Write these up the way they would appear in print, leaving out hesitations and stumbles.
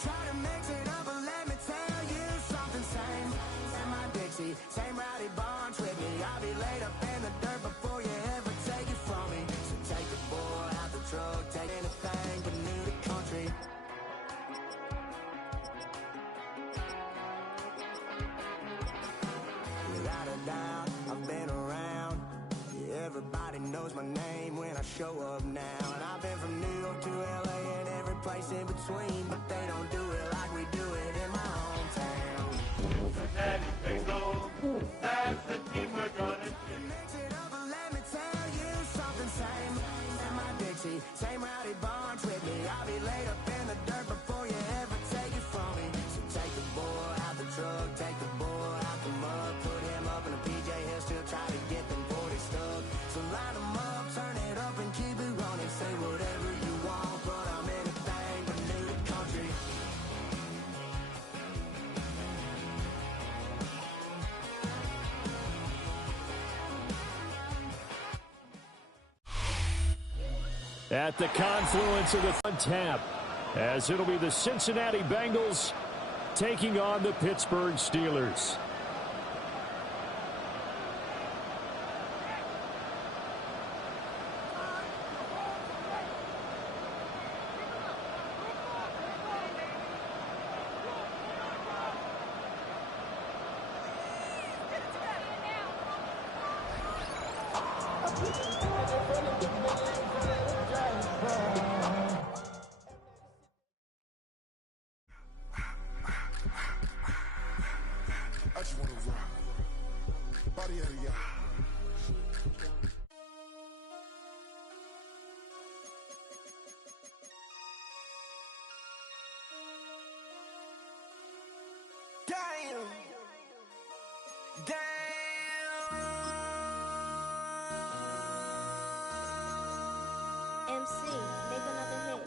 Try to mix it up, but let me tell you something. Same in my Dixie, same rowdy bonds with me. I'll be laid up in the dirt before you ever take it from me. So take the boy out the truck, take anything but new to country. Without a doubt, I've been around. Everybody knows my name when I show up now. And I've been from New York to LA and every place in between, but they don't do it like we do it in my hometown. Cincinnati Bengals, that's the team we're gonna choose. Mix it up and let me tell you something. Same in my Dixie, same rowdy bonds with me. I'll be laid up in the dirt before you ever take it from me. So take the boy out the truck, take the boy out the mud, put him up in a PJ, he'll still try to get them 40 stuck. So line them up, turn it up and keep it running. Say whatever you want, but I'm anything but new to country. At the confluence of the front tap, as it'll be the Cincinnati Bengals taking on the Pittsburgh Steelers. I just wanna rock. Body out of y'all. Damn. Damn. MC, make another hit.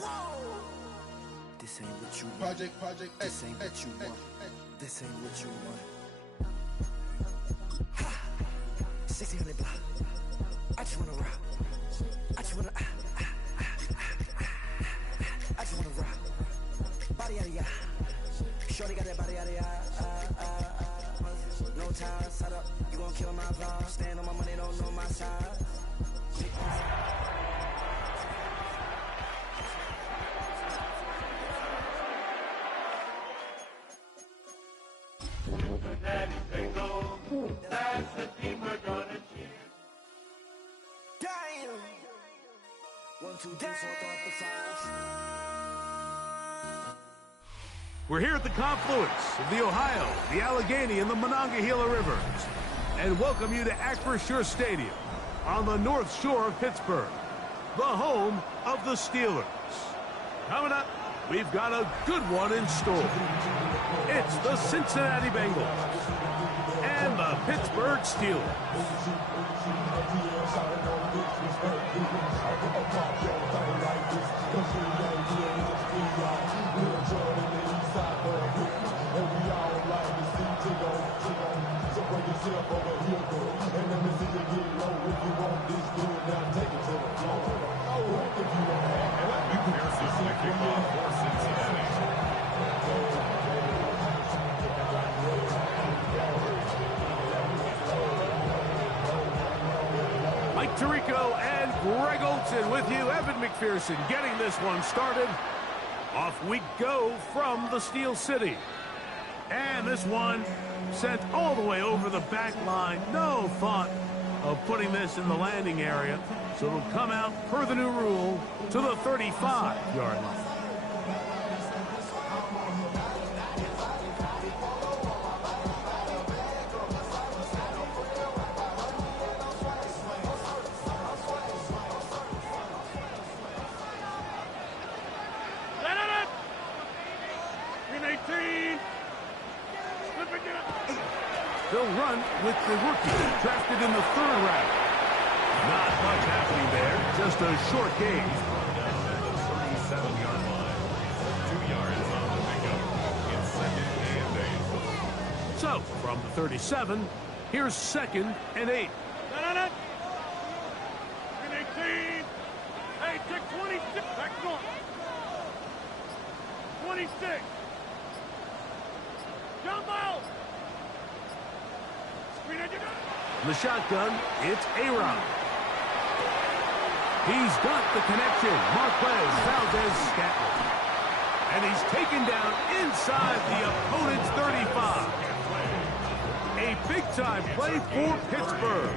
This ain't what you want. Project, This ain't what you want. This ain't what you want. 1600 block. I just wanna rock. I just wanna. I just wanna rock. Body out of ya. Shorty got that body out of ya. No time, set up. You gon' kill my vibe. Stand on my money, don't know my size. Cincinnati Bengals, that's the team we're gonna cheer. Damn. 1, 2, 3, 4, 5. We're here at the confluence of the Ohio, the Allegheny, and the Monongahela Rivers, and welcome you to Acrisure Stadium on the north shore of Pittsburgh, the home of the Steelers. Coming up, we've got a good one in store. It's the Cincinnati Bengals and the Pittsburgh Steelers. Mike Tirico and Greg Olson with you. Evan McPherson getting this one started. Off we go from the Steel City. And this one sent all the way over the back line. No thought of putting this in the landing area. So it'll come out, per the new rule, to the 35-yard line. They'll run with the rookie, drafted in the 3rd round. Not much happening there, just a short gain. 37-yard line. 2 yards on the pickup. It's 2nd and 8. So, from the 37, here's 2nd and 8. 18. Hey, check 26. Back on. 20. 26. Jumbo. In the shotgun, it's A-Rod. He's got the connection. Marquez Valdez-Scantling. And he's taken down inside the opponent's 35. A big-time play for Pittsburgh.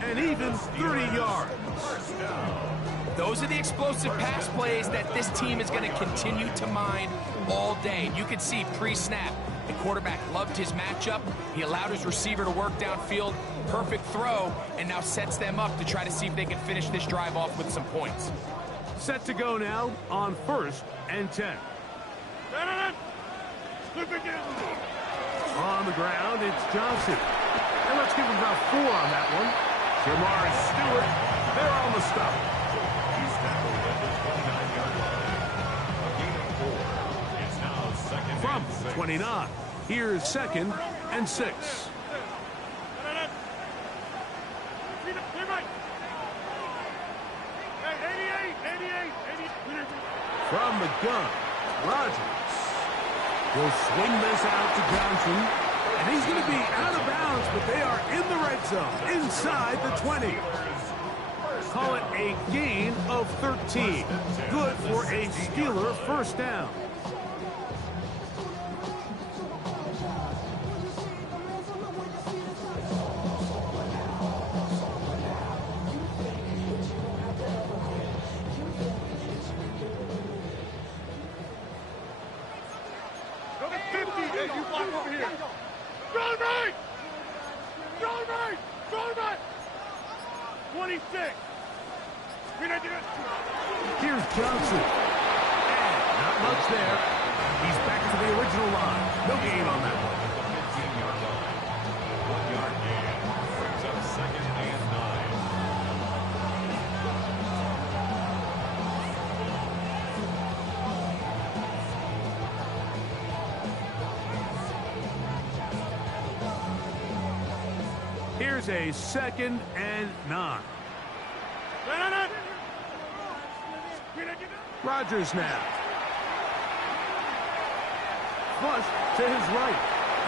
And even 30 yards. Those are the explosive pass plays that this team is going to continue to mine all day. You can see pre-snap, the quarterback loved his matchup. He allowed his receiver to work downfield. Perfect throw, and now sets them up to try to see if they can finish this drive off with some points. Set to go now on 1st and 10. On the ground, it's Johnson. And let's give him about 4 on that one. Jamar Stewart, they're on the stop. He's tackled at the 29-yard line. A gain of 4. It's now second From and 6. 29, here's 2nd and 6. From the gun, Rodgers will swing this out to Johnson. And he's going to be out of bounds, but they are in the red zone, inside the 20. Call it a gain of 13. Good for a Steeler first down. Go to 50. Hey, you block over here. John right! John right! John right! 26. Here's Johnson. And not much there. He's back to the original line. No gain on that one. 15-yard line. 1-yard gain. Brings up second and 9. Here's a 2nd and 9. Rodgers now. Flush to his right.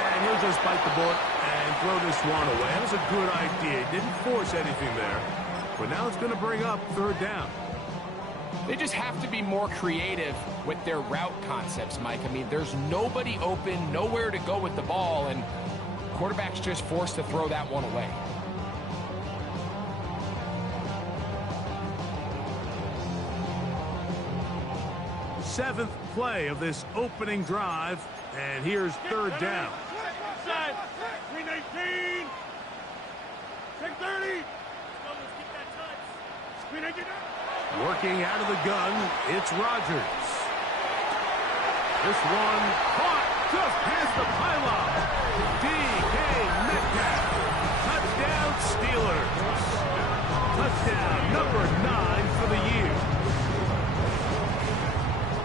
And he'll just bite the bullet and throw this one away. That was a good idea. Didn't force anything there. But now it's going to bring up 3rd down. They just have to be more creative with their route concepts, Mike. I mean, there's nobody open, nowhere to go with the ball, and quarterback's just forced to throw that one away. Seventh play of this opening drive, and here's 3rd down. Side. 319. 630. Working out of the gun, it's Rodgers. This one caught just past the pylon. D.K. Metcalf. Touchdown, Steelers. Touchdown number 9 for the year.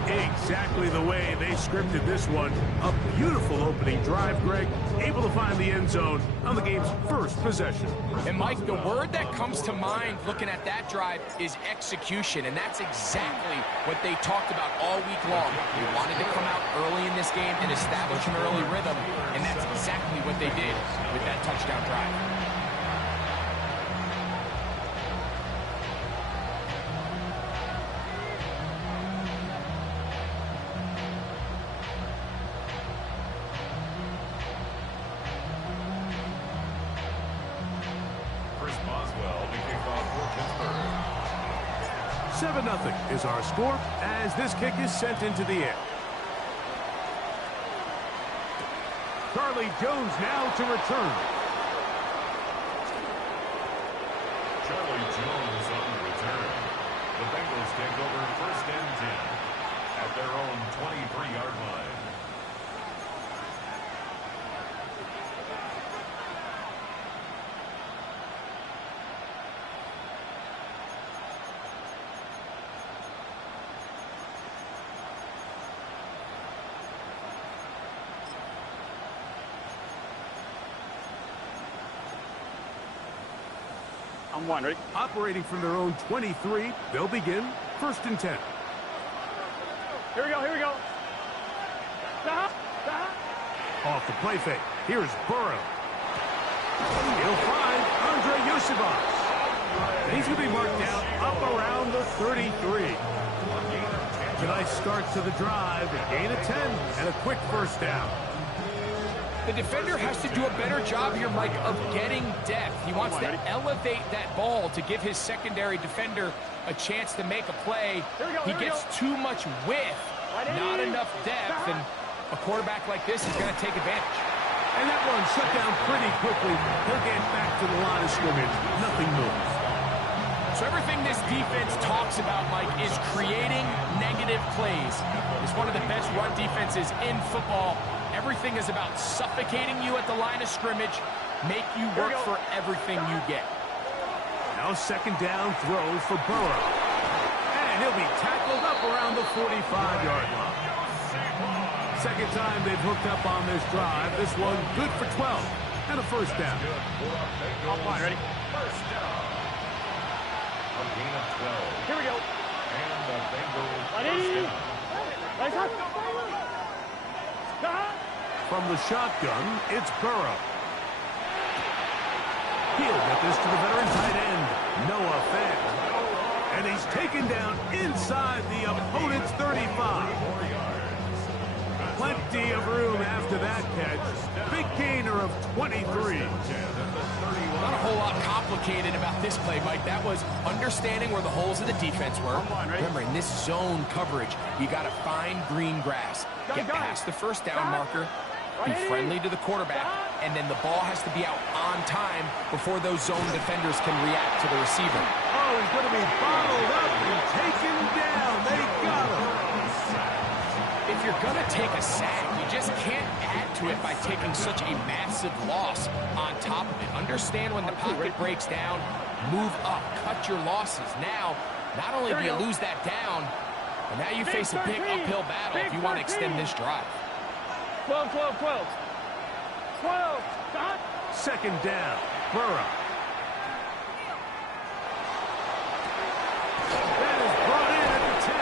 Exactly the way they scripted this one. A beautiful opening drive, Greg. Able to find the end zone on the game's first possession. And, Mike, the word that comes to mind looking at that drive is execution, and that's exactly what they talked about all week long. They wanted to come out early in this game and establish an early rhythm, and that's exactly what they did with that touchdown drive. Chris Boswell to kick off for Pittsburgh. 7-0 is our score as this kick is sent into the air. Charlie Jones now to return. Charlie Jones on the return. The Bengals take over 1st and 10 at their own 23-yard line. I'm one, ready? Operating from their own 23, they'll begin 1st and 10. Here we go, here we go. Off the play fake. Here's Burrow. He'll find Andre Yosibas. He's going to be marked down up around the 33. A nice start to the drive. A gain of 10 and a quick first down. The defender has to do a better job here, Mike, of getting depth. He wants to elevate that ball to give his secondary defender a chance to make a play. He gets too much width, not enough depth, and a quarterback like this is going to take advantage. And that one shut down pretty quickly. He'll get back to the line of scrimmage. Nothing moves. So everything this defense talks about, Mike, is creating negative plays. It's one of the best run defenses in football. Everything is about suffocating you at the line of scrimmage, make you work for everything you get. Now second down throw for Burrow. And he'll be tackled up around the 45-yard line. Second time they've hooked up on this drive. This one good for 12 and a first down. Offline, ready? First down. A gain of 12. Here we go. And the Bengals Ready? first down. From the shotgun, it's Burrow. He'll get this to the veteran tight end, Noah Fant. And he's taken down inside the opponent's 35. Plenty of room after that catch. Big gainer of 23. Not a whole lot complicated about this play, Mike. That was understanding where the holes of the defense were. Remember, in this zone coverage, you got to find green grass. Get past the first down marker, be friendly to the quarterback, and then the ball has to be out on time before those zone defenders can react to the receiver. Oh, he's going to be bottled up and taken down. They got him. If you're going to take a sack, you just can't add to it by taking such a massive loss on top of it. Understand when the pocket breaks down, move up, cut your losses. Now, not only do you lose that down, but now you face a big uphill battle if you want to extend this drive. 12, 12, 12. 12. Stop. Second down, Burrow. That is brought in at the 10.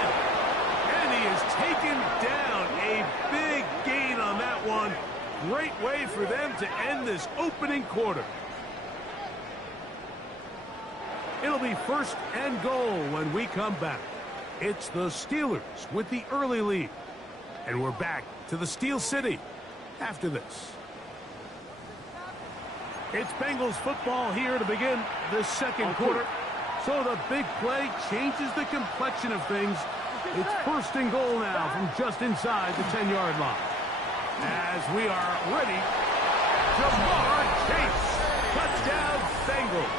And he is taken down. A big gain on that one. Great way for them to end this opening quarter. It'll be first and goal when we come back. It's the Steelers with the early lead. And we're back to the Steel City after this. It's Bengals football here to begin the second quarter. So the big play changes the complexion of things. It's first and goal now from just inside the 10-yard line. As we are ready, Jamar Chase. Touchdown, Bengals.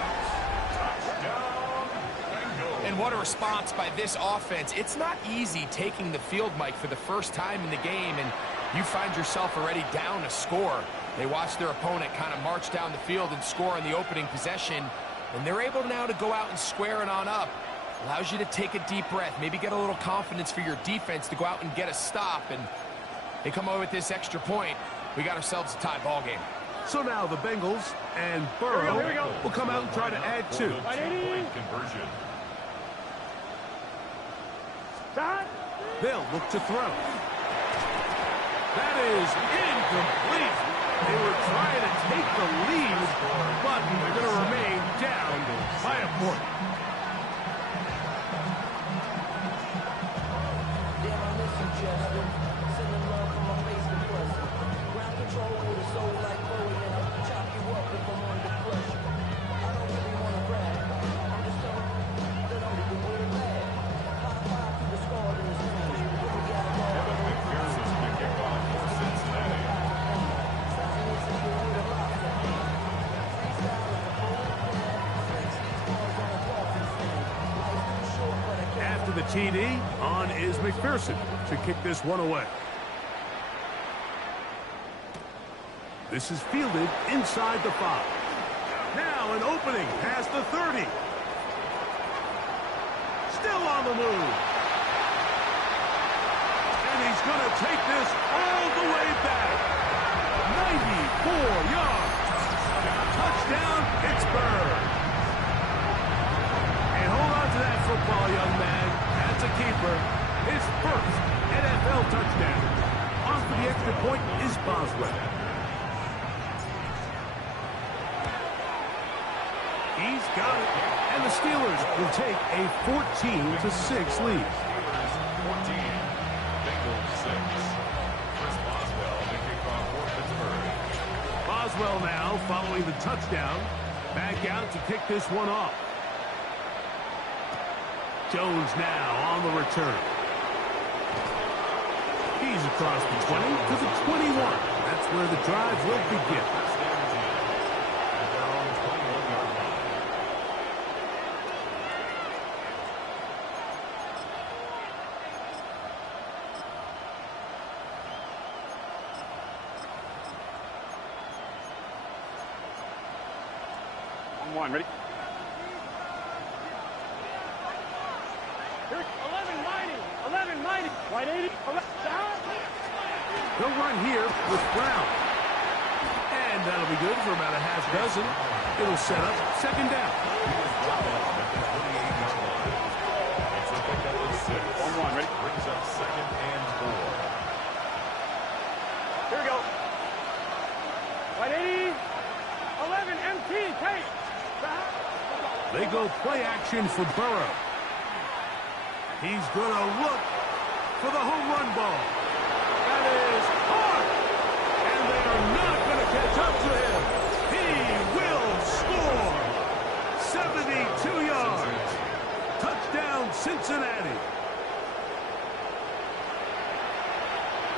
And what a response by this offense. It's not easy taking the field, Mike, for the first time in the game, and you find yourself already down a score. They watch their opponent kind of march down the field and score on the opening possession, and they're able now to go out and square it on up. Allows you to take a deep breath, maybe get a little confidence for your defense to go out and get a stop, and they come away with this extra point. We got ourselves a tie ball game. So now the Bengals and Burrow will come out and try to add two. Point conversion. They'll look to throw. That is incomplete. They were trying to take the lead, but they're going to remain down by a point. Damn, I miss you, Justin. Sending love from my face to pressing. Ground control with a soul like Bowie, and I'll chop you up if I'm under pressure. I don't really want to brag. I'm just telling you that I'm the good with a bag. High five to the squad in this match. Kevin McPherson to kick off for Cincinnati. After the TD, on is McPherson to kick this one away. This is fielded inside the 5. Now an opening past the 30. Still on the move. And he's going to take this all the way back. 94 yards. Touchdown, Pittsburgh. And hold on to that football, young man. That's a keeper. His first NFL touchdown. On for the extra extra point is Boswell. He's got it. And the Steelers will take a 14-6 lead. 14, Bengals 6. Chris Boswell, the kickoff for Pittsburgh. Boswell now following the touchdown. Back out to kick this one off. Jones now on the return. He's across the 20 to the 21. That's where the drive will begin. At their own 21-yard line. One, ready? 11, 90, right 80, down. They'll run here with Brown. And that'll be good for about a half dozen. It'll set up second down. It's a pickup of 6. 1-1, ready? Brings up second and 4. Here we go. Right 80, 11, MT, take. They go play action for Burrow. He's going to look for the home run ball. That is hard. And they are not going to catch up to him. He will score. 72 yards. Touchdown, Cincinnati.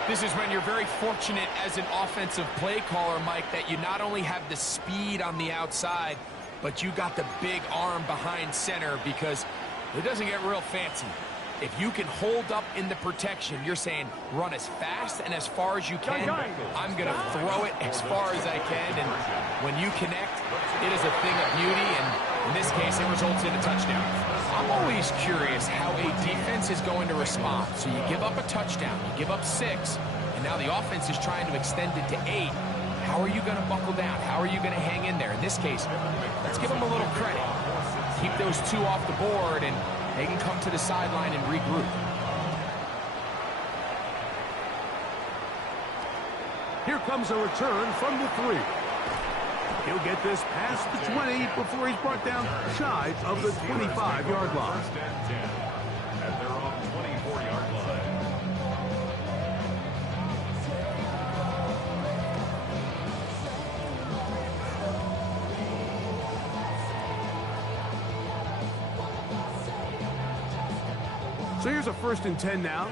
This is when you're very fortunate as an offensive play caller, Mike, that you not only have the speed on the outside, but you got the big arm behind center, because it doesn't get real fancy. If you can hold up in the protection, you're saying run as fast and as far as you can. I'm going to throw it as far as I can, and when you connect, it is a thing of beauty, and in this case, it results in a touchdown. I'm always curious how a defense is going to respond. So you give up a touchdown, you give up 6, and now the offense is trying to extend it to 8. How are you going to buckle down? How are you going to hang in there? In this case, let's give them a little credit. Keep those 2 off the board, and they can come to the sideline and regroup. Here comes a return from the 3. He'll get this past the 20 before he's brought down shy of the 25-yard line. First and 10 at their own 24-yard line. So here's a 1st and 10 now.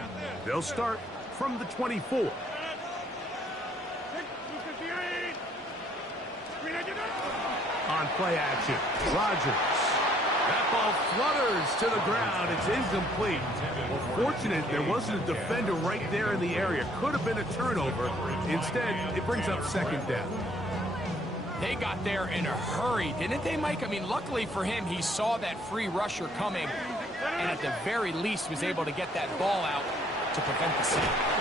They'll start from the 24. On play action, Rodgers. That ball flutters to the ground. It's incomplete. Well, fortunate there wasn't a defender right there in the area. Could have been a turnover. Instead, it brings up second down. They got there in a hurry, didn't they, Mike? I mean, luckily for him, he saw that free rusher coming, and at the very least was able to get that ball out to prevent the sack.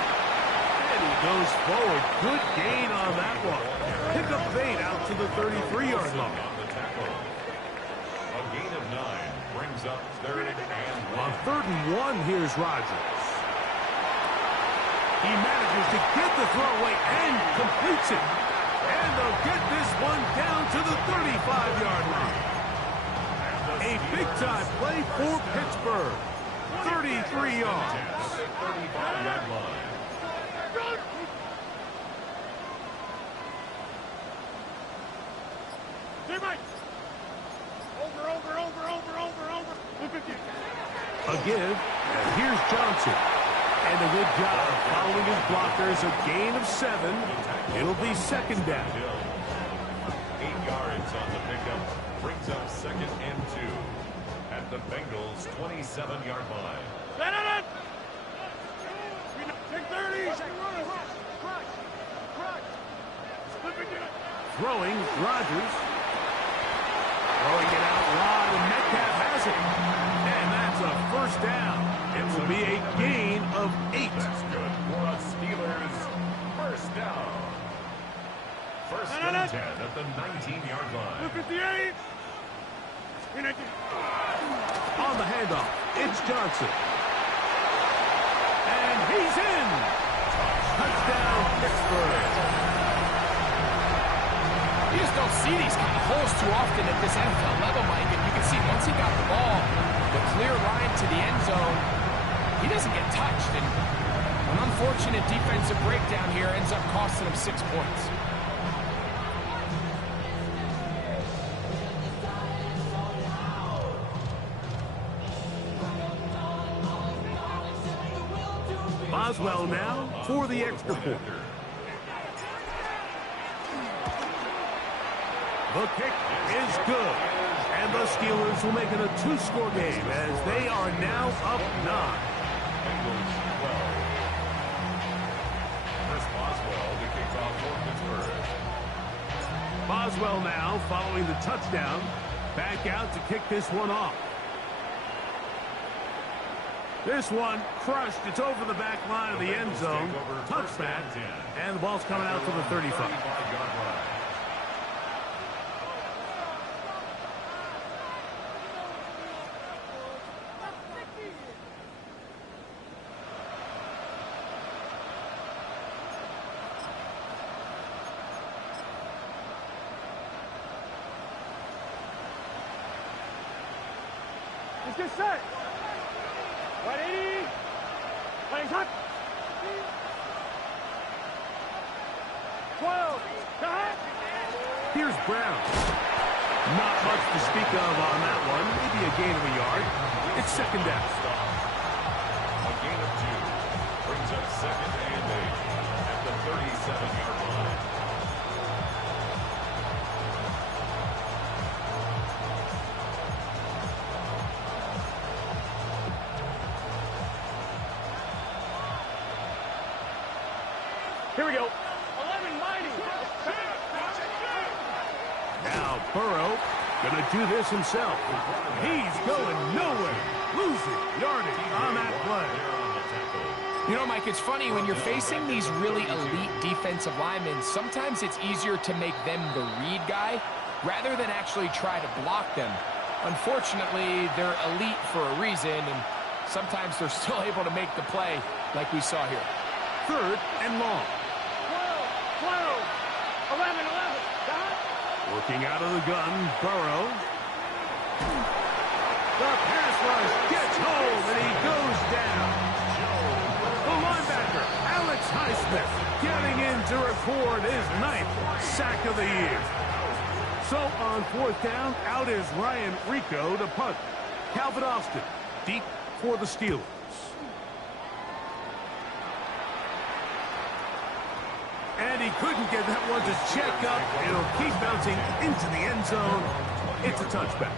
And he goes forward. Good gain on that one. Pick up 8 out to the 33-yard line. A gain of 9 brings up third and 1. On 3rd and 1, here's Rodgers. He manages to get the throwaway and completes it. And they'll get this one down to the 35-yard line. A big-time play for Pittsburgh. 33 yards. 35-yard line. Again, and here's Johnson. And a good job following his blockers. A gain of 7. It'll be second down. 8 yards on the pickup. Brings up second and 2 at the Bengals' 27-yard line. Throwing, Rodgers. Throwing it out wide, and Metcalf has it. And that's a 1st down. It will be a gain of 8. That's good for a Steelers 1st down. 1st and 10 at the 19-yard line. 58. On the handoff, it's Johnson. And he's in. Touchdown, don't see these kind of holes too often at this NFL level, Mike, and you can see once he got the ball, the clear line to the end zone, he doesn't get touched, and an unfortunate defensive breakdown here ends up costing him 6 points. Boswell now for the extra point. The kick is good. And the Steelers will make it a 2-score game as they are now up 9. Chris Boswell to kick off for Pittsburgh. Boswell now following the touchdown. Back out to kick this one off. This one crushed. It's over the back line of the end zone. Touchback. And the ball's coming out to the 35. Let's get set. 180. Playing hot. 12. Here's Brown. Not much to speak of on that one. Maybe a gain of a yard. It's second down. A gain of 2 brings up second and 8 at the 37-yard line. Here we go. 11 mighty. Now Burrow gonna do this himself. He's going nowhere. Losing yardage on that play. You know, Mike, it's funny when you're facing these really elite defensive linemen, sometimes it's easier to make them the read guy rather than actually try to block them. Unfortunately, they're elite for a reason, and sometimes they're still able to make the play like we saw here. Third and long. 12. 11. Working out of the gun, Burrow. The pass rush gets home, and he goes down. The linebacker, Alex Highsmith, getting in to record his 9th sack of the year. So on 4th down, out is Ryan Rico to punt. Calvin Austin, deep for the Steelers. And he couldn't get that one to check up. It'll keep bouncing into the end zone. It's a touchback.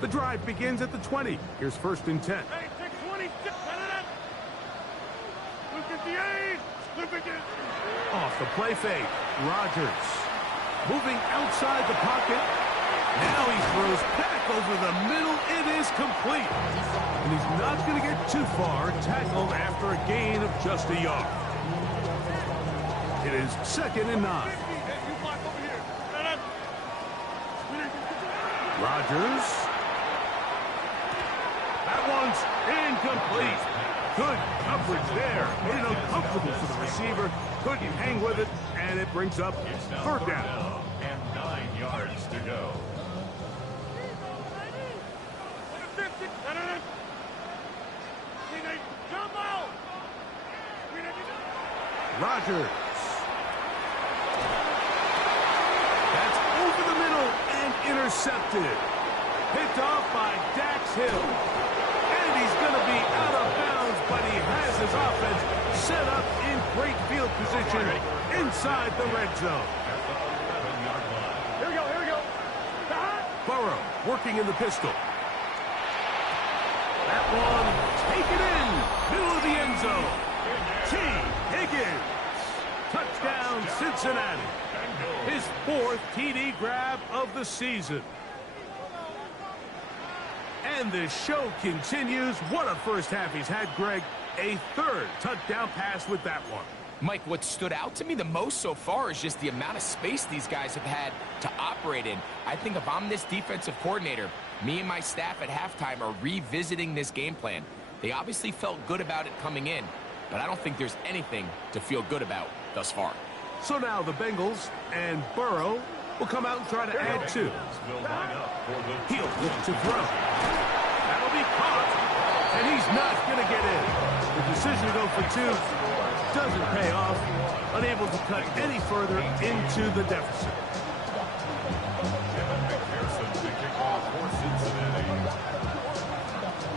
The drive begins at the 20. Here's 1st and 10. Hey, take 26. Look at the 8. Look at it. Off the play fake. Rodgers moving outside the pocket. Now he throws back over the middle. It is complete. And he's not going to get too far. Tackled after a gain of just a yard. It is 2nd and 9. Hey, you block over here. Rodgers. That one's incomplete. Good coverage there. Made it uncomfortable for the receiver. Couldn't hang with it. And it brings up 3rd down. And 9 yards to go. Rodgers. That's over the middle and intercepted. Picked off by Dax Hill. And he's going to be out of bounds, but he has his offense set up in great field position inside the red zone. Here we go. Burrow working in the pistol. That one taken in, middle of the end zone. T. Higgins. Touchdown, Cincinnati. His 4th TD grab of the season. And the show continues. What a first half he's had, Greg. A 3rd touchdown pass with that one. Mike, what stood out to me the most so far is just the amount of space these guys have had to operate in. I think if I'm this defensive coordinator, me and my staff at halftime are revisiting this game plan. They obviously felt good about it coming in. but I don't think there's anything to feel good about thus far. So now the Bengals and Burrow will come out and try to add 2. He'll look to throw. That'll be caught. And he's not going to get in. The decision to go for 2 doesn't pay off. Unable to cut any further into the deficit.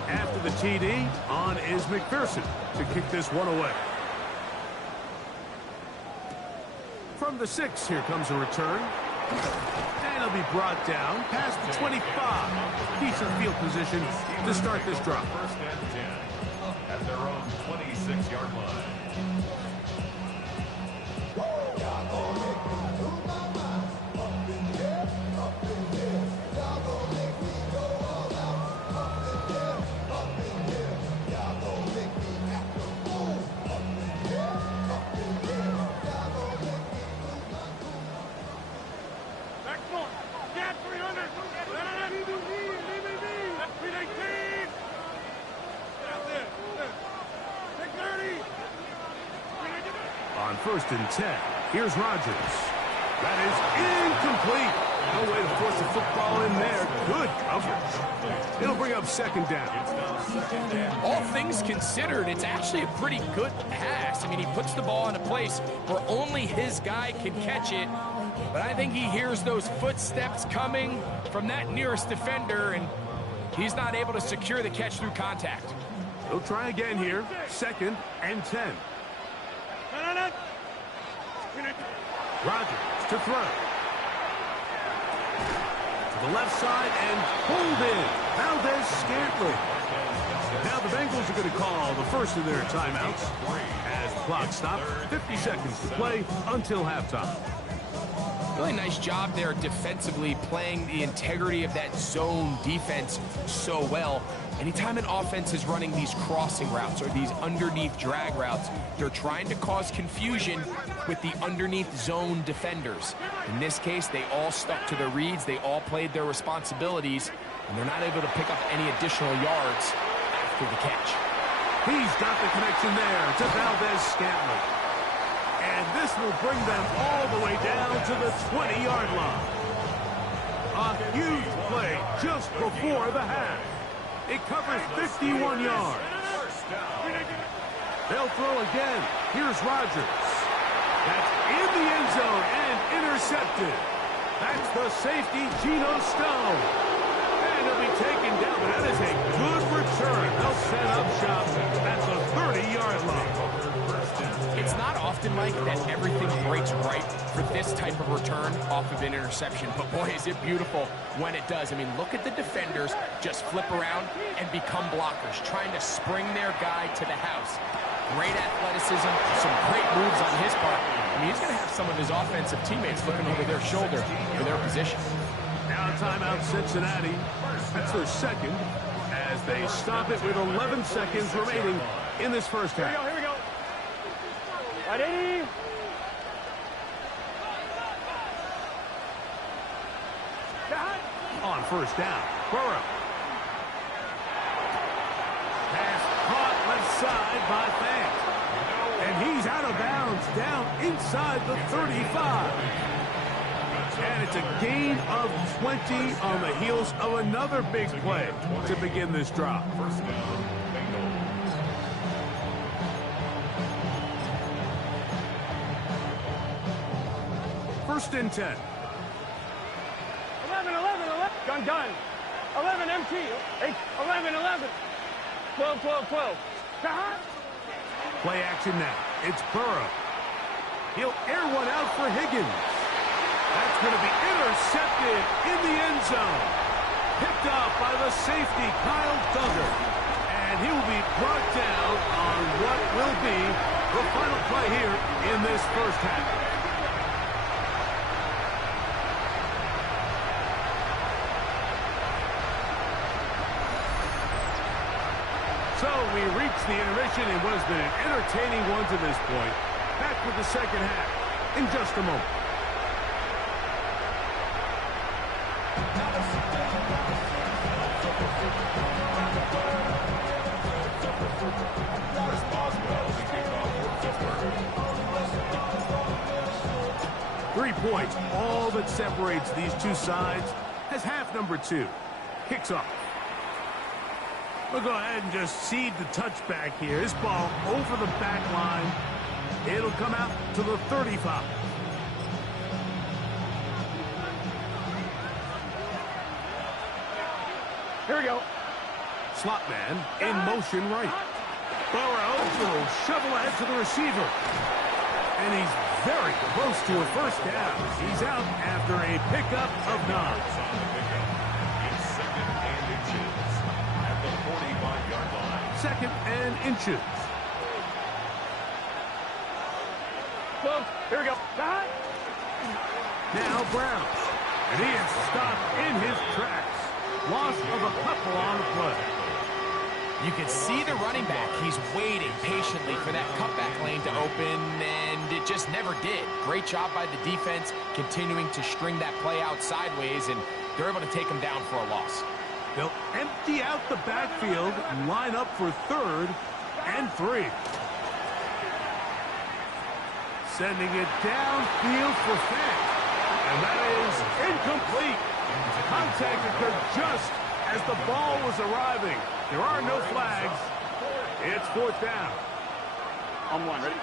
After the TD, on is McPherson to kick this one away. From the 6, here comes a return. And he'll be brought down past the 25. Decent field position to start this drive. First and 10 at their own 26-yard line. On first and 10, here's Rodgers. That is incomplete. No way to force the football in there. Good coverage. It'll bring up second down. All things considered, it's actually a pretty good pass. I mean, he puts the ball in a place where only his guy can catch it. But I think he hears those footsteps coming from that nearest defender, and he's not able to secure the catch through contact. He'll try again here. Second and 10. Rodgers to throw. To the left side and pulled in. Valdez-Scantling. Now the Bengals are going to call the first of their timeouts as the clock stops. 50 seconds to play until halftime. Really nice job there defensively, playing the integrity of that zone defense so well. Anytime an offense is running these crossing routes or these underneath drag routes, they're trying to cause confusion with the underneath zone defenders. In this case, they all stuck to their reads, they all played their responsibilities, and they're not able to pick up any additional yards after the catch. He's got the connection there to Valdez-Scantling. And this will bring them all the way down to the 20-yard line. A huge play just before the half. It covers 51 yards. They'll throw again. Here's Rodgers. That's in the end zone and intercepted. That's the safety, Geno Stone. And he'll be taken down, but that is a good return. They'll set up shop. That's a 30-yard line. It's not often, Mike, that everything breaks right for this type of return off of an interception. But, boy, is it beautiful when it does. I mean, look at the defenders just flip around and become blockers, trying to spring their guy to the house. Great athleticism, some great moves on his part. I mean, he's going to have some of his offensive teammates looking over their shoulder for their position. Now timeout Cincinnati. That's their second as they stop it with 11 seconds remaining in this first half. Here we go. Ready? On first down, Burrow. Pass caught left side by Fant. And he's out of bounds down inside the 35. And it's a gain of 20 on the heels of another big play to begin this drive. First down, Bengals. First and 10. 11. Gun. 11 MT. 8, 11. 12. Play action now. It's Burrow. He'll air one out for Higgins. That's going to be intercepted in the end zone. Picked up by the safety, Kyle Duggar. And he will be brought down on what will be the final play here in this first half. So we reach the intermission in what has been an entertaining one to this point. Back with the second half in just a moment. Chris Boswell, 3 points, all that separates these two sides, as half number 2 kicks off. We'll go ahead and just seed the touchback here. This ball over the back line. It'll come out to the 35. Here we go. Slot man in motion right. Burrow will shovel ahead to the receiver. And he's very close to a first down. He's out after a pickup of 9. It's second and inches at the 45-yard line. Second and inches. Well, here we go. Now Brown. And he is stopped in his tracks. Loss of a couple on the play. You can see the running back. He's waiting patiently for that cutback lane to open, and it just never did. Great job by the defense continuing to string that play out sideways, and they're able to take him down for a loss. They'll empty out the backfield and line up for 3rd and 3. Sending it downfield for Fant. And that is incomplete. Contact occurred just as the ball was arriving. There are no flags. It's 4th down. On 1, ready?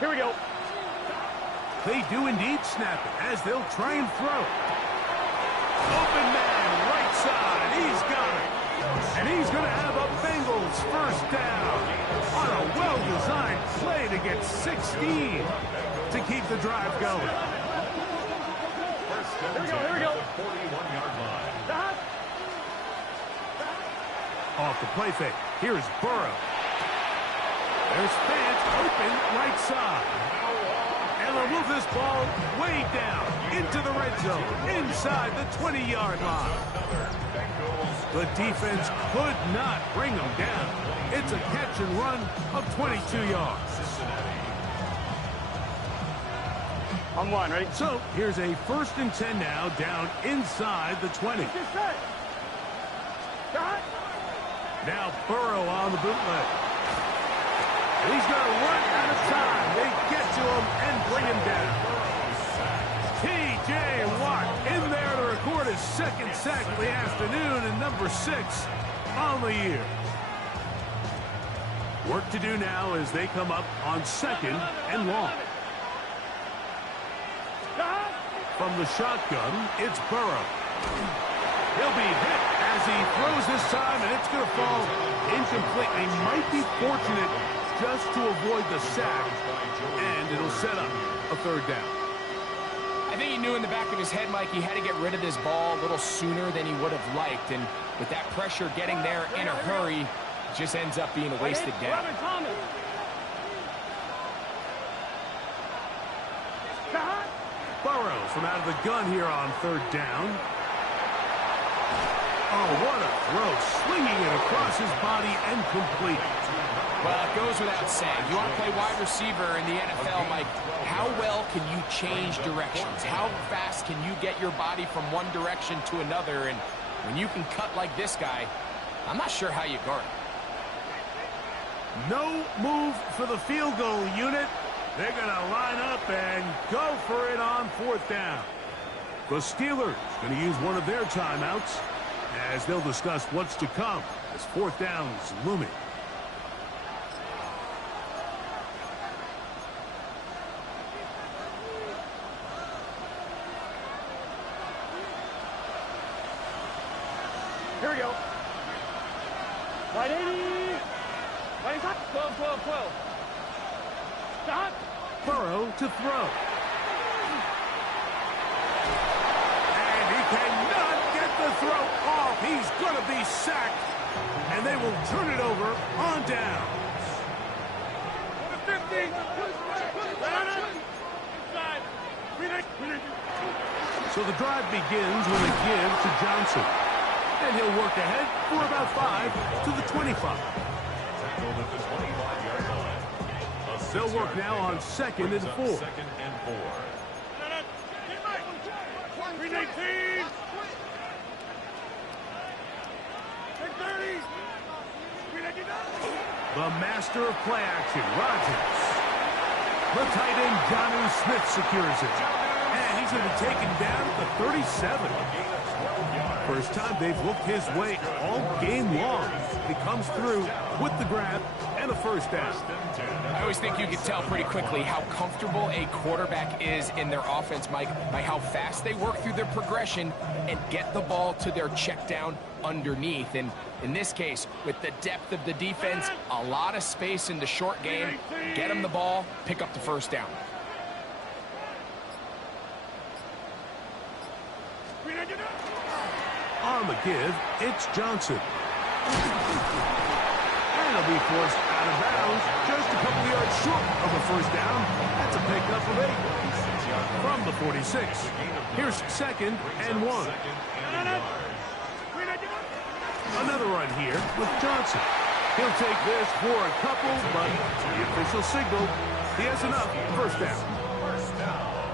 Here we go. They do indeed snap it as they'll try and throw. Open man, right side. He's got it. And he's going to have a Bengals first down on a well-designed play to get 16 to keep the drive going. Here we go, here we go. 41-yard line. Off the play fake. Here's Burrow. There's Fant open right side. And they'll move this ball way down into the red zone, inside the 20-yard line. The defense could not bring them down. It's a catch and run of 22 yards. On 1, ready? So here's a 1st and 10 now, down inside the 20. Now Burrow on the bootleg. He's going to run out of time. They get to him and bring him down. T.J. Watt in there to record his 2nd sack of the afternoon and number 6 on the year. Work to do now as they come up on 2nd and long. From the shotgun, it's Burrow. He'll be hit as he throws this time, and it's going to fall incomplete. He might be fortunate just to avoid the sack, and it'll set up a 3rd down. I think he knew in the back of his head, Mike, he had to get rid of this ball a little sooner than he would have liked, and with that pressure getting there in a hurry, it just ends up being a wasted down. Burrow from out of the gun here on 3rd down. Oh, what a throw. Swinging it across his body and complete. Well, it goes without saying. You want to play wide receiver in the NFL, Mike, how well can you change directions? How fast can you get your body from one direction to another? And when you can cut like this guy, I'm not sure how you guard it. No move for the field goal unit. They're going to line up and go for it on 4th down. The Steelers going to use one of their timeouts as they'll discuss what's to come as 4th down is looming. Here we go. Wide 80. Wide 12, 12, 12. Stop. Burrow to throw. And he cannot get the throw off. He's going to be sacked. And they will turn it over on downs. 50. So the drive begins with a give to Johnson. And he'll work ahead for about 5 to the 25. They'll work now on 2nd and 4. 2nd and 4. 319. 630. The master of play action, Rodgers. The tight end, Jonnu Smith, secures it. And he's going to be taken down at the 37. First time they've looked his way all game long. He comes through with the grab and a first down. I always think you can tell pretty quickly how comfortable a quarterback is in their offense, Mike, by how fast they work through their progression and get the ball to their check down underneath. And in this case, with the depth of the defense, a lot of space in the short game, get them the ball, pick up the first down. On the give, it's Johnson. And he'll be forced out of bounds just a couple of yards short of a first down. That's a pickup of 8 from the 46. Here's 2nd and 1. Another run here with Johnson. He'll take this for a couple, but the official signal, he has enough. First down.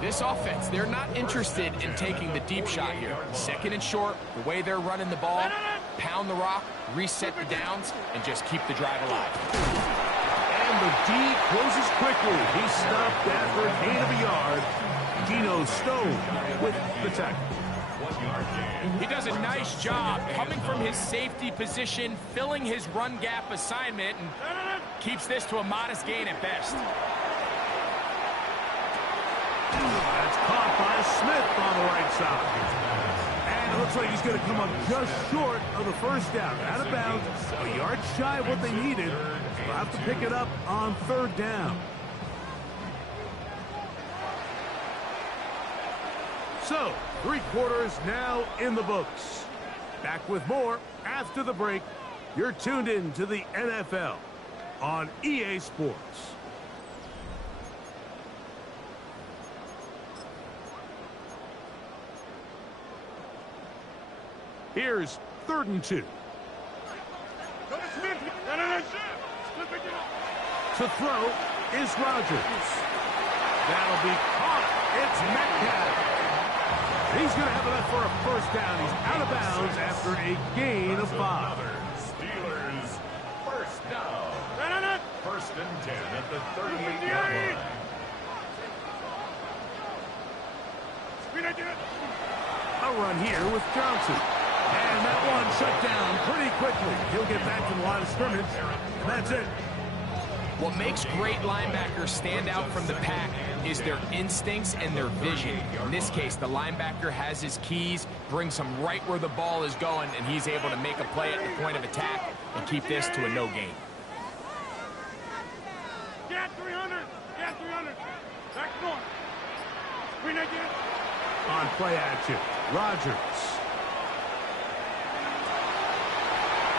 This offense, they're not interested in taking the deep shot here. 2nd and short, the way they're running the ball, pound the rock, reset the downs, and just keep the drive alive. And the D closes quickly. He's stopped after a gain of a yard. Geno Stone with the tackle. He does a nice job coming from his safety position, filling his run gap assignment, and keeps this to a modest gain at best. That's caught by Smith on the right side. And it looks like he's going to come up just short of the first down. Out of bounds, a yard shy of what they needed. They'll have to pick it up on 3rd down. So, 3 quarters now in the books. Back with more after the break. You're tuned in to the NFL on EA Sports. Here's 3rd and 2. To throw is Rodgers. That'll be caught. It's Metcalf. He's going to have enough for a first down. He's out of bounds after a gain of 5. Steelers, first down. 1st and 10 at the 38-yard line. A run here with Johnson. And that one shut down pretty quickly. He'll get back to the line of scrimmage, and that's it. What makes great linebackers stand out from the pack is their instincts and their vision. In this case, the linebacker has his keys, brings him right where the ball is going, and he's able to make a play at the point of attack and keep this to a no gain. Get 300. Get 300. Back going. Screen again. On play action, Rodgers.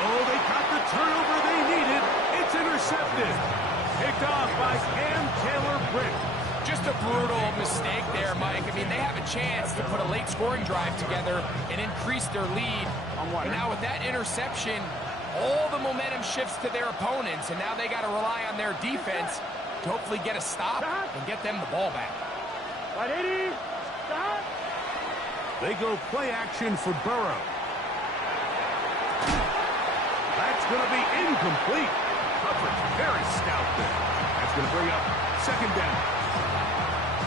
Oh, they got the turnover they needed. It's intercepted. Picked off by Cam Taylor-Britt. Just a brutal mistake there, Mike. I mean, they have a chance to put a late scoring drive together and increase their lead. But now with that interception, all the momentum shifts to their opponents, and now they got to rely on their defense to hopefully get a stop and get them the ball back. Right, 80. Stop. They go play action for Burrow. That's going to be incomplete. Coverage very stout there. That's going to bring up 2nd down.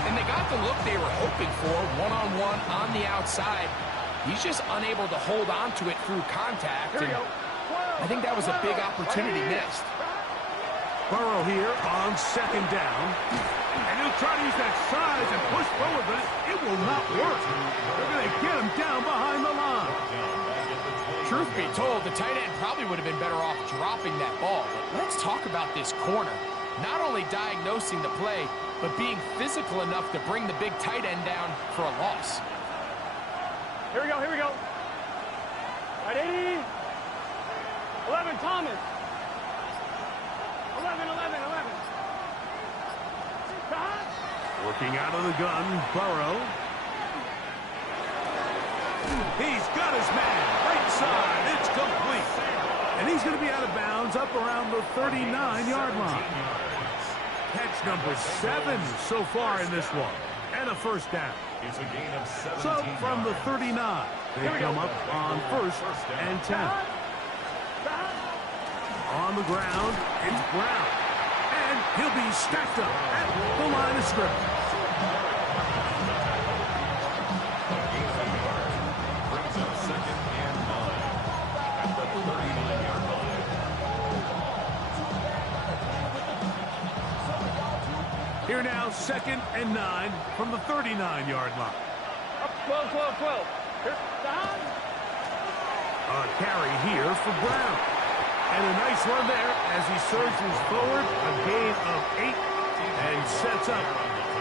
And they got the look they were hoping for, one-on-one on the outside. He's just unable to hold on to it through contact. And I think that was a big opportunity missed. Burrow here on 2nd down. And he'll try to use that size and push forward, but it will not work. They're going to get him down behind the line. Truth be told, the tight end probably would have been better off dropping that ball. But let's talk about this corner. Not only diagnosing the play, but being physical enough to bring the big tight end down for a loss. Here we go. Here we go. Right, 80. 11, Thomas. 11. Working out of the gun, Burrow. He's got his man. Right side. It's complete. And he's going to be out of bounds up around the 39-yard line. Catch number 7 so far in this one. And a first down. It's a gain of 17 So from the 39, they come up on 1st and 10. On the ground, it's Brown. And he'll be stacked up at the line of scrimmage. Brings up 2nd and 9 at the 39-yard line. Here now, 2nd and 9 from the 39-yard line. Up 12, 12, 12. Here, down. A carry here for Brown. And a nice run there as he surges forward, a gain of 8, and sets up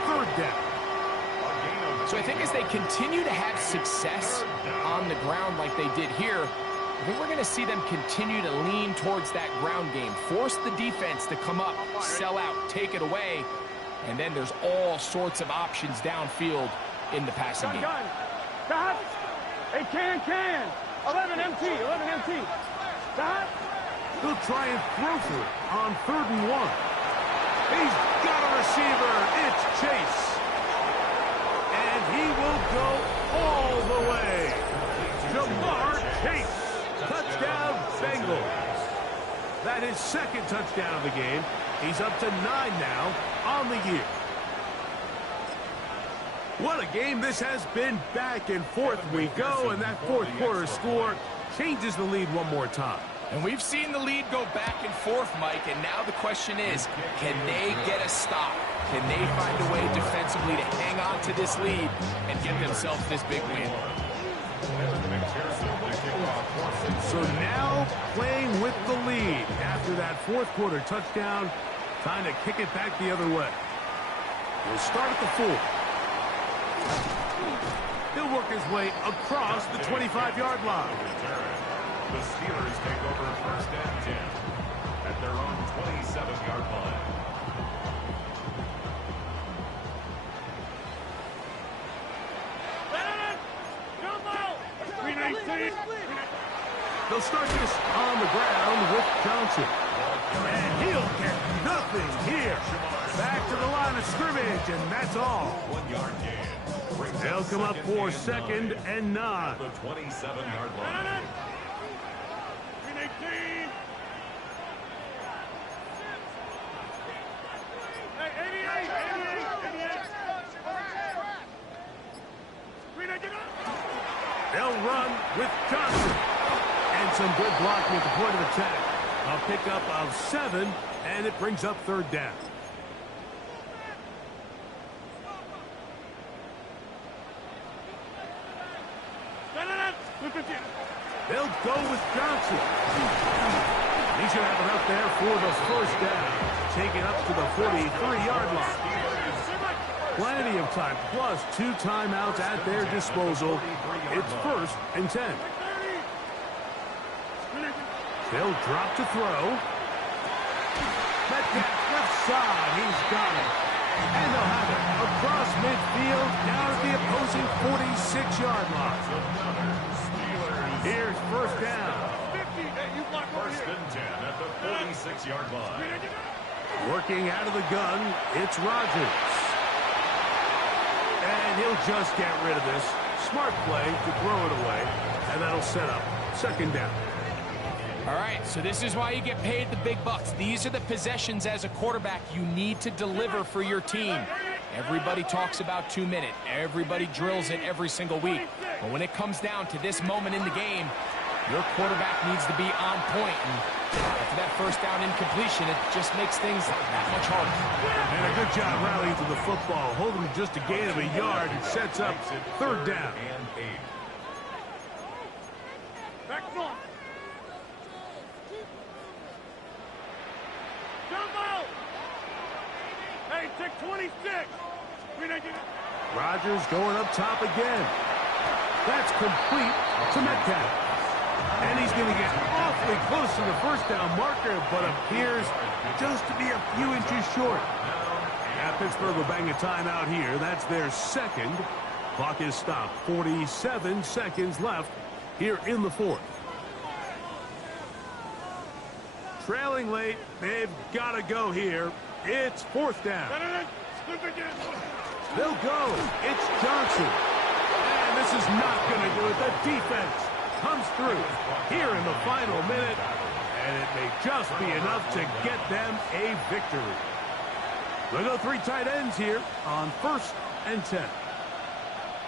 3rd down. So I think as they continue to have success on the ground like they did here, I think we're going to see them continue to lean towards that ground game. Force the defense to come up, sell out, take it away, and then there's all sorts of options downfield in the passing game. Got. Hey, can. 11 MT, 11 MT. Got. He'll try and throw for it on 3rd and 1. He's got a receiver. It's Chase. And he will go all the way. Jamar Chase. Touchdown, Bengals. That is 2nd touchdown of the game. He's up to 9 now on the year. What a game this has been. Back and forth we go, and that 4th quarter score changes the lead one more time. And we've seen the lead go back and forth, Mike, and now the question is, can they get a stop? Can they find a way defensively to hang on to this lead and get themselves this big win? So now playing with the lead after that 4th quarter touchdown, trying to kick it back the other way. We'll start at the 4. He'll work his way across the 25-yard line. The Steelers take over 1st and 10 at their own 27-yard line. They'll start this on the ground with Johnson. And he'll get nothing here. Back to the line of scrimmage, and that's all. 1-yard gain. They'll come up for 2nd and 9. The 27-yard line. They'll run with Johnson. And some good blocking at the point of attack. A pickup of 7, and it brings up 3rd down. They'll go with Johnson. He should have it up there for the 1st down. Take it up to the 43-yard line. Plenty of time, plus 2 timeouts at their disposal. It's 1st and 10. They'll drop to throw. Metcalf left side. He's got it. And they'll have it across midfield down at the opposing 46-yard line. Here's 1st down. 1st and 10 at the 46-yard line. Working out of the gun, it's Rodgers. And he'll just get rid of this. Smart play to throw it away. And that'll set up 2nd down. All right, so this is why you get paid the big bucks. These are the possessions as a quarterback you need to deliver for your team. Everybody talks about 2-minute. Everybody drills it every single week. But when it comes down to this moment in the game, your quarterback needs to be on point. And after that 1st down incompletion, it just makes things that much harder. And a good job rallying to the football. Holding to just a gain of a yard. It sets up 3rd down. And 8. Back on. Jumbo! Hey, take 26. Rodgers going up top again. That's complete to Metcalf. And he's going to get awfully close to the 1st down marker, but appears just to be a few inches short. Now Pittsburgh will bang a timeout here. That's their 2nd. Clock is stopped. 47 seconds left here in the 4th. Trailing late. They've got to go here. It's 4th down. They'll go. It's Johnson. And this is not going to do it. The defense comes through here in the final minute. and it may just be enough to get them a victory. We'll go 3 tight ends here on 1st and 10.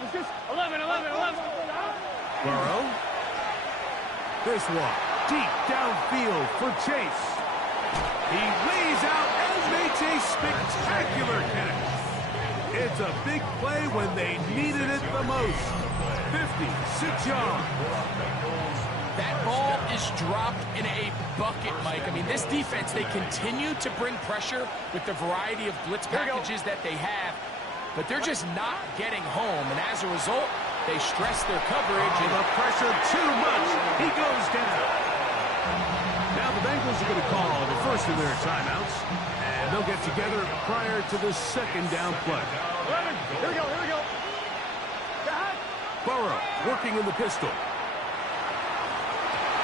It's just 11. Burrow. This one deep downfield for Chase. He lays out and makes a spectacular catch. It's a big play when they needed it the most. 56 yards. That ball is dropped in a bucket, Mike. I mean, this defense, they continue to bring pressure with the variety of blitz packages that they have, but they're just not getting home. And as a result, they stress their coverage. And the pressure too much. He goes down. Now the Bengals are going to call the first of their timeouts, and they'll get together prior to the 2nd down play. 11. Here we go. Burrow working in the pistol.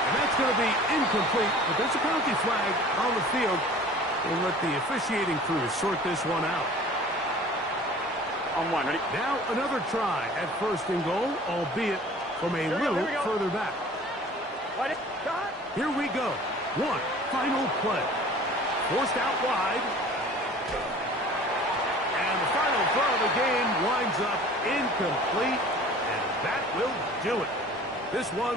And that's going to be incomplete, but there's a penalty flag on the field. We'll let the officiating crew sort this one out. On 1, ready? Now another try at 1st and goal, albeit from a little further back. Here we go. One final play. Forced out wide. And the final throw of the game winds up incomplete. And that will do it. This one